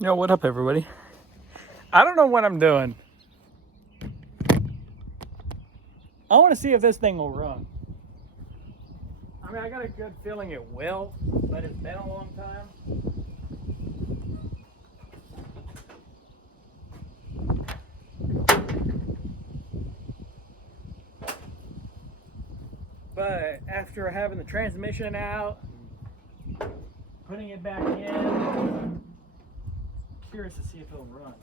Yo, what up, everybody? I don't know what I'm doing. I want to see if this thing will run. I mean, I got a good feeling it will, but it's been a long time. But after having the transmission out, putting it back in, I'm curious to see if it'll run.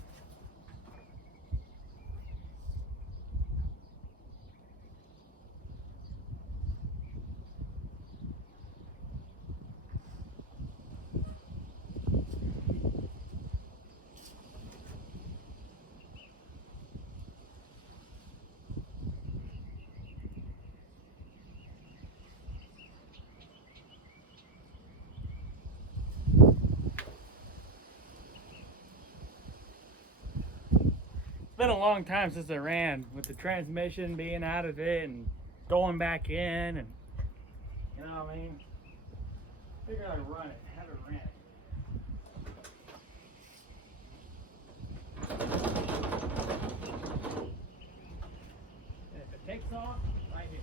It's been a long time since I ran with the transmission being out of it and going back in, and you know what I mean? Figure I'd run it, have it ran. And if it takes off, right here.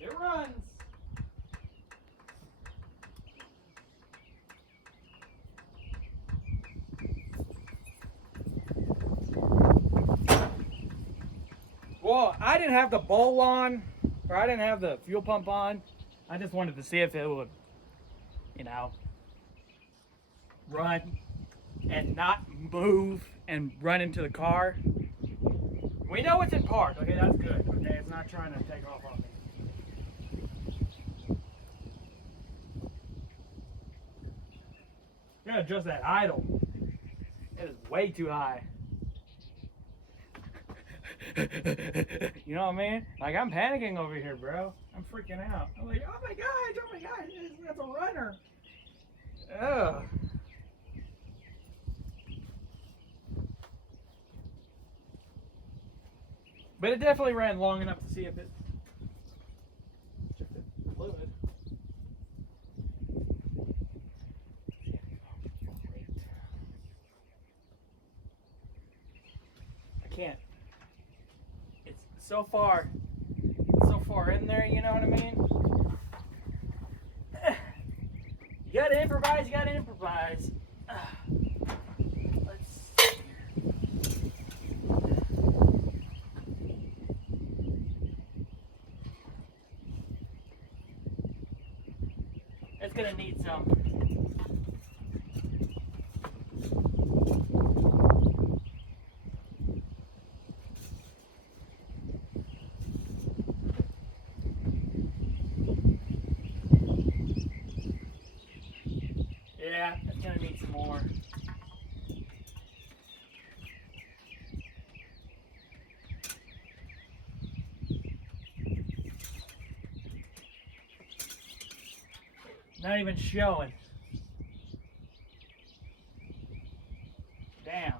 It runs. Well, I didn't have the bowl on, or I didn't have the fuel pump on. I just wanted to see if it would, you know, run and not move and run into the car. We know it's in park. Okay, that's good. Okay, it's not trying to take off on me. You gotta adjust that idle. It is way too high. You know what I mean? Like, I'm panicking over here, bro. I'm freaking out. I'm like, oh my gosh, that's a runner. Ugh. But it definitely ran long enough to see if it fluid. I can't. It's so far in there, you know what I mean? You gotta improvise. Let's see here. It's gonna need some. Yeah, it's gonna need some more. Not even showing. Damn.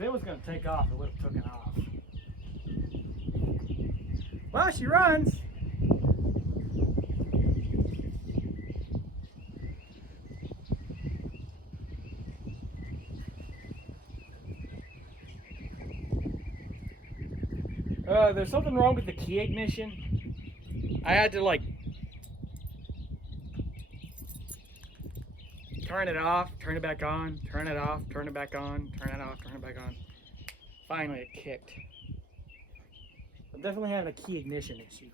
If it was going to take off, it would have taken off. Well, she runs. There's something wrong with the key ignition. I had to like turn it off, turn it back on, turn it off, turn it back on, turn it off, turn it back on. Finally, it kicked. I'm definitely having a key ignition issue.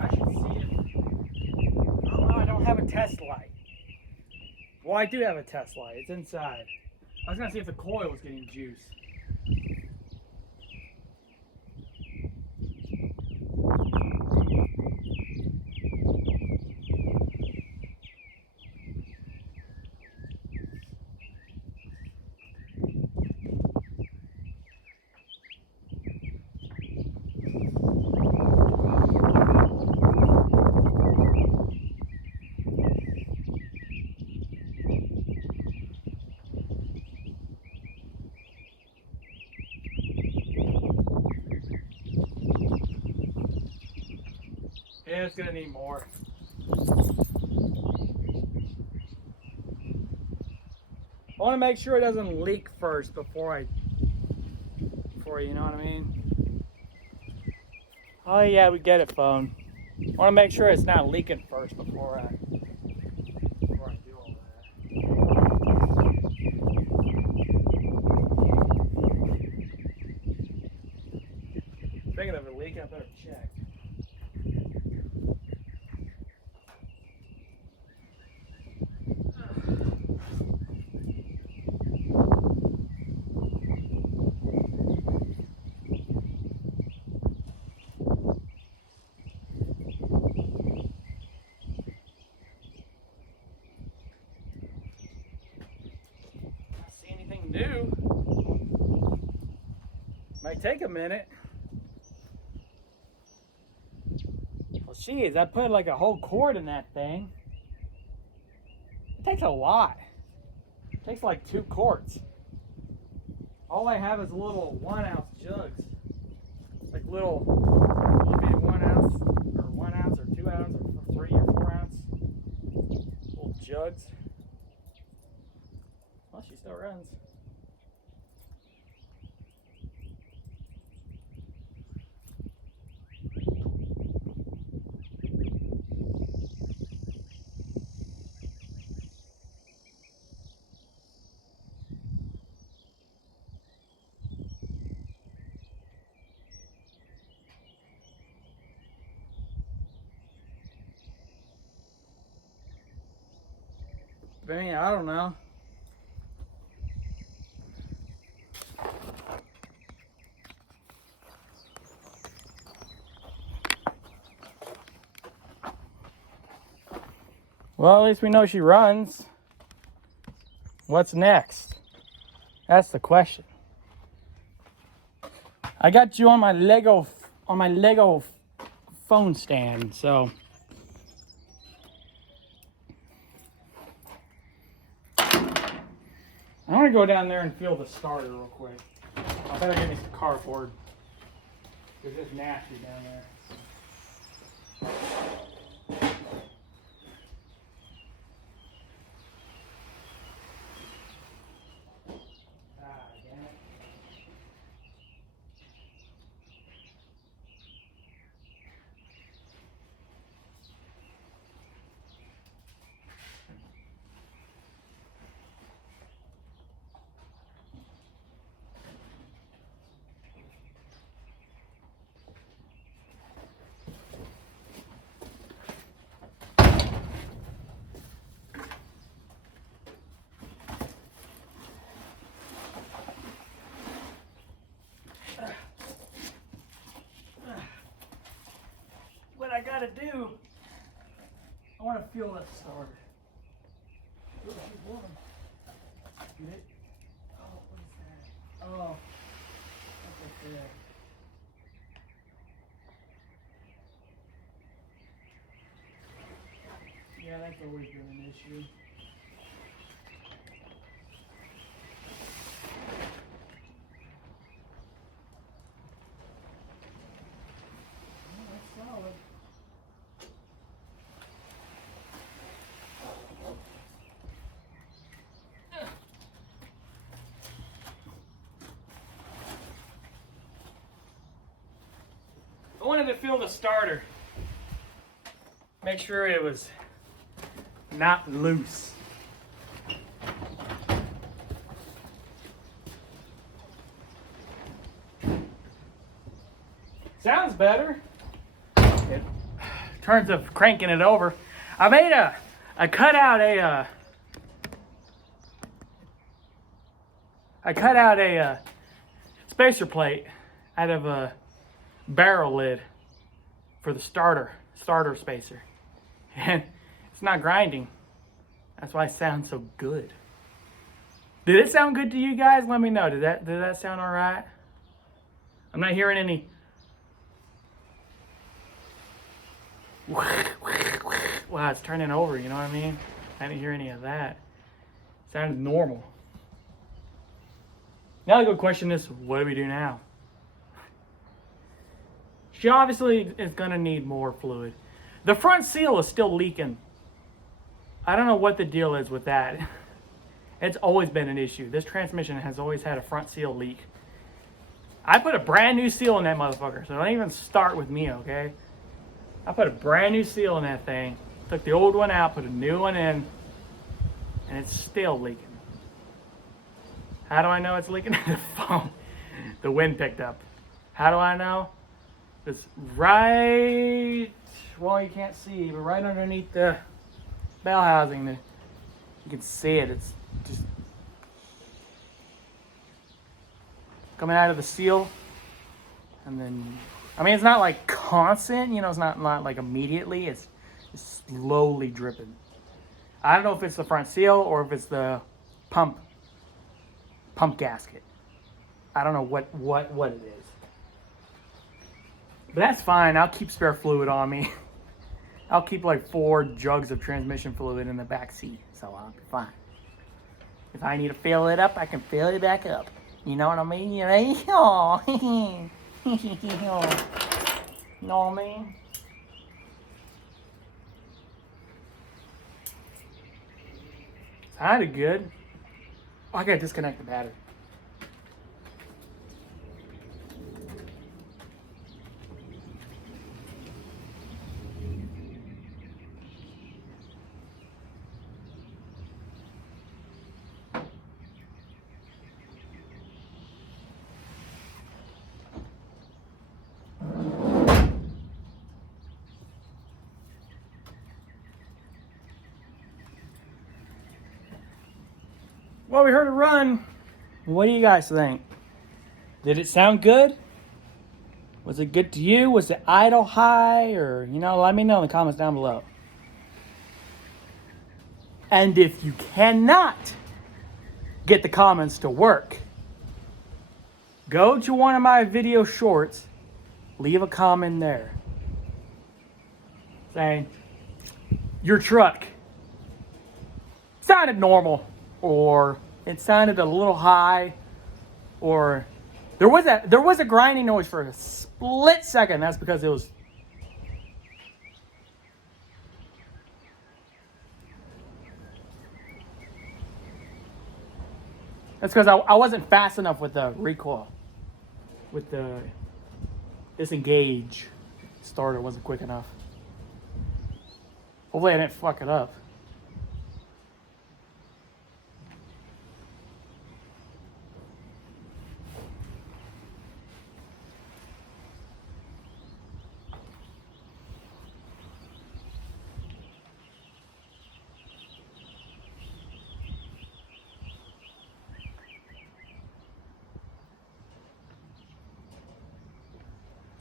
I should see it. Oh, I don't have a test light. Well, I do have a test light. It's inside. I was gonna see if the coil was getting juice. Yeah, it's gonna need more. I want to make sure it doesn't leak first before you know what I mean? Oh yeah, we get it, phone. I want to make sure it's not leaking first before I do all that. Thinking of a leak, I better check. New. Might take a minute. Well, geez, I put like a whole cord in that thing. It takes a lot. It takes like 2 quarts. All I have is little 1 ounce jugs. Like little, maybe 1 ounce, or 1 ounce, or 2 ounce, or 3 or 4 ounce little jugs. Well, she still runs. I mean, I don't know. Well, at least we know she runs. What's next? That's the question. I got you on my Lego phone stand, so I'm gonna go down there and feel the starter real quick. I better get me some cardboard. It's just nasty down there. What I gotta do, I want to feel that starter. Ooh, she's warm. Get it? Oh, what is that? Oh, that's right there. Yeah, that's always been an issue. to feel the starter. Make sure it was not loose. Sounds better. In terms of cranking it over, I cut out a spacer plate out of a barrel lid for the starter spacer, and it's not grinding. That's why it sounds so good. Did it sound good to you guys? Let me know. Did that sound all right? I'm not hearing any. Wow, it's turning over. You know what I mean? I didn't hear any of that. Sounds normal. Now the good question is, what do we do now? She obviously is going to need more fluid. The front seal is still leaking. I don't know what the deal is with that. It's always been an issue. This transmission has always had a front seal leak. I put a brand new seal in that motherfucker, so don't even start with me, okay? I put a brand new seal in that thing, took the old one out, put a new one in, and it's still leaking. How do I know it's leaking? The foam, the wind picked up. How do I know? It's right, well, you can't see, but right underneath the bell housing, you can see it. It's just coming out of the seal, and then, I mean, it's not like constant, you know, it's not like immediately, it's slowly dripping. I don't know if it's the front seal or if it's the pump gasket. I don't know what it is. But that's fine. I'll keep spare fluid on me. I'll keep like 4 jugs of transmission fluid in the back seat, so I'll be fine. If I need to fill it up, I can fill it back up. You know what I mean? You know, you know what I mean? Sounded good. Oh, I gotta disconnect the battery. Well, we heard it run. What do you guys think? Did it sound good? Was it good to you? Was it idle high? Or, you know, let me know in the comments down below. And if you cannot get the comments to work, go to one of my video shorts, leave a comment there saying your truck sounded normal, or it sounded a little high, or there was a grinding noise for a split second. That's because it was I wasn't fast enough with the recoil, with the disengage starter wasn't quick enough. Hopefully I didn't fuck it up.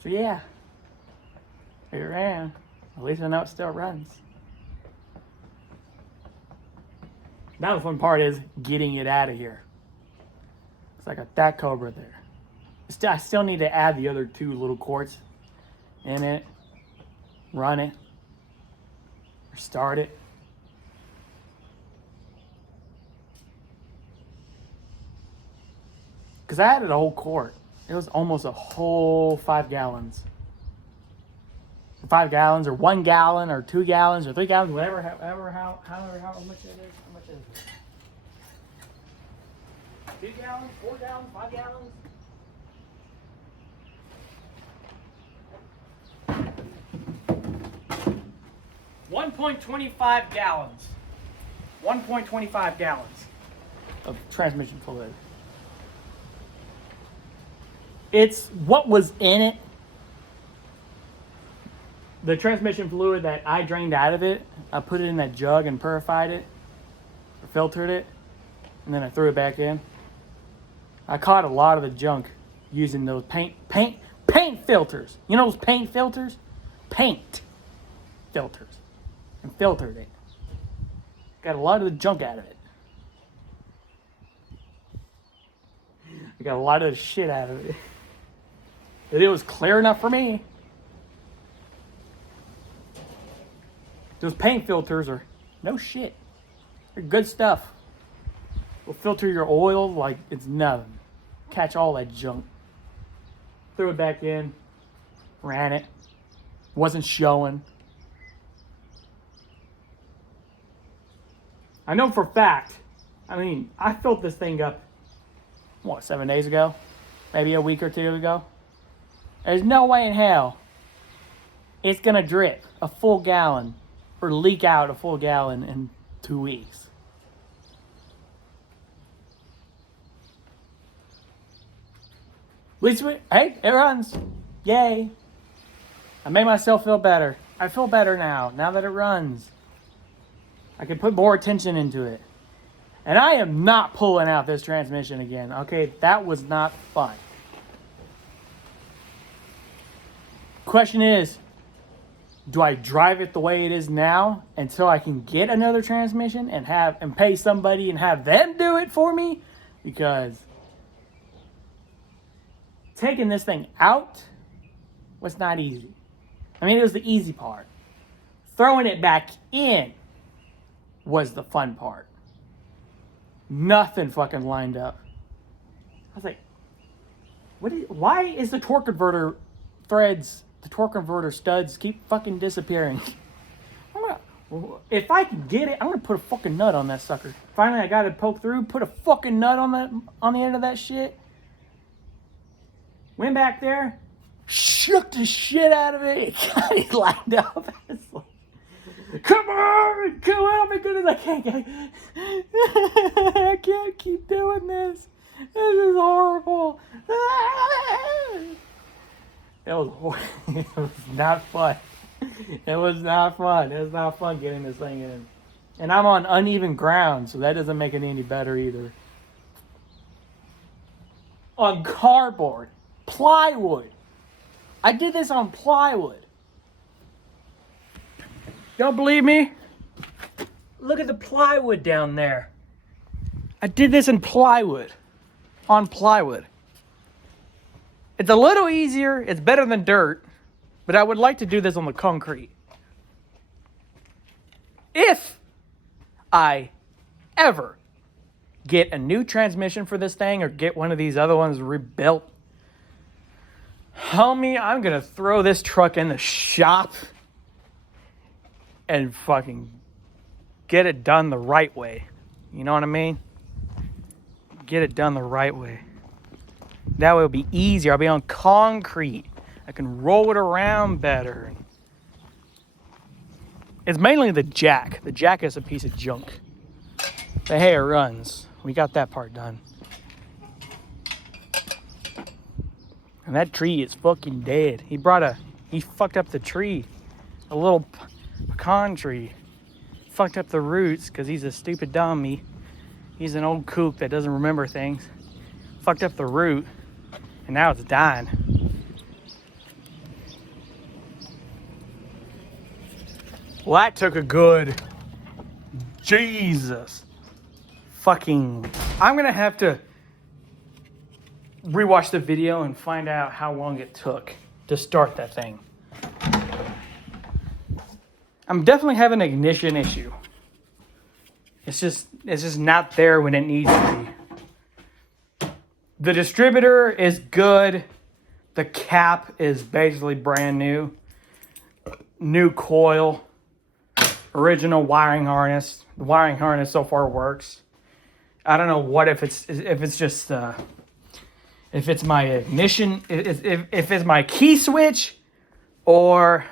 So yeah, it ran. At least I know it still runs. Now the fun part is getting it out of here. It's like that Cobra there. I still need to add the other 2 little quarts in it, run it, or start it. Because I added a whole quart. It was almost a whole 5 gallons. 5 gallons, or 1 gallon, or 2 gallons, or 3 gallons, whatever, however, how much it is. How much is it? 2 gallons, 4 gallons, 5 gallons. 1.25 gallons. 1.25 gallons of transmission fluid. It's what was in it. The transmission fluid that I drained out of it, I put it in that jug and purified it, or filtered it, and then I threw it back in. I caught a lot of the junk using those paint filters. You know those paint filters? Paint filters. And filtered it. Got a lot of the junk out of it. I got a lot of the shit out of it. But it was clear enough for me. Those paint filters are no shit. They're good stuff. Will filter your oil like it's nothing. Catch all that junk. Threw it back in. Ran it. Wasn't showing. I know for a fact. I mean, I filled this thing up, 7 days ago? Maybe a week or two ago? There's no way in hell it's gonna drip a full gallon or leak out a full gallon in 2 weeks. At least hey, it runs. Yay. I made myself feel better. I feel better now that it runs. I can put more attention into it. And I am not pulling out this transmission again. Okay, that was not fun. Question is, do I drive it the way it is now until I can get another transmission and pay somebody and have them do it for me? Because taking this thing out was not easy. I mean, it was the easy part. Throwing it back in was the fun part. Nothing fucking lined up. I was like, why is the torque converter threads, the torque converter studs keep fucking disappearing? If I can get it, I'm gonna put a fucking nut on that sucker. Finally, I got it poked through, put a fucking nut on the end of that shit. Went back there, shook the shit out of it. It got it lined up. It's like, come on, my goodness, I can't keep doing this. This is horrible. It was not fun. It was not fun. It was not fun getting this thing in. And I'm on uneven ground, so that doesn't make it any better either. On cardboard, plywood. I did this on plywood. Don't believe me? Look at the plywood down there. I did this in plywood. On plywood. It's a little easier. It's better than dirt. But I would like to do this on the concrete. If I ever get a new transmission for this thing or get one of these other ones rebuilt, homie, I'm going to throw this truck in the shop and fucking get it done the right way. You know what I mean? Get it done the right way. That way it'll be easier. I'll be on concrete. I can roll it around better. It's mainly the jack. The jack is a piece of junk. But hey, it runs. We got that part done. And that tree is fucking dead. He fucked up the tree. A little pecan tree. Fucked up the roots because he's a stupid dummy. He's an old kook that doesn't remember things. Fucked up the root. And now it's dying. Well, that took a good Jesus fucking... I'm going to have to rewatch the video and find out how long it took to start that thing. I'm definitely having an ignition issue. It's just not there when it needs to be. The distributor is good. The cap is basically brand new. New coil. Original wiring harness. The wiring harness so far works. I don't know what if it's just if it's my ignition, if it's my key switch, or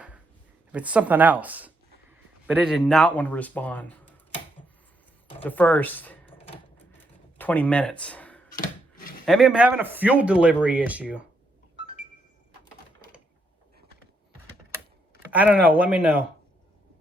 if it's something else. but it did not want to respond the first 20 minutes. Maybe I'm having a fuel delivery issue. I don't know. Let me know.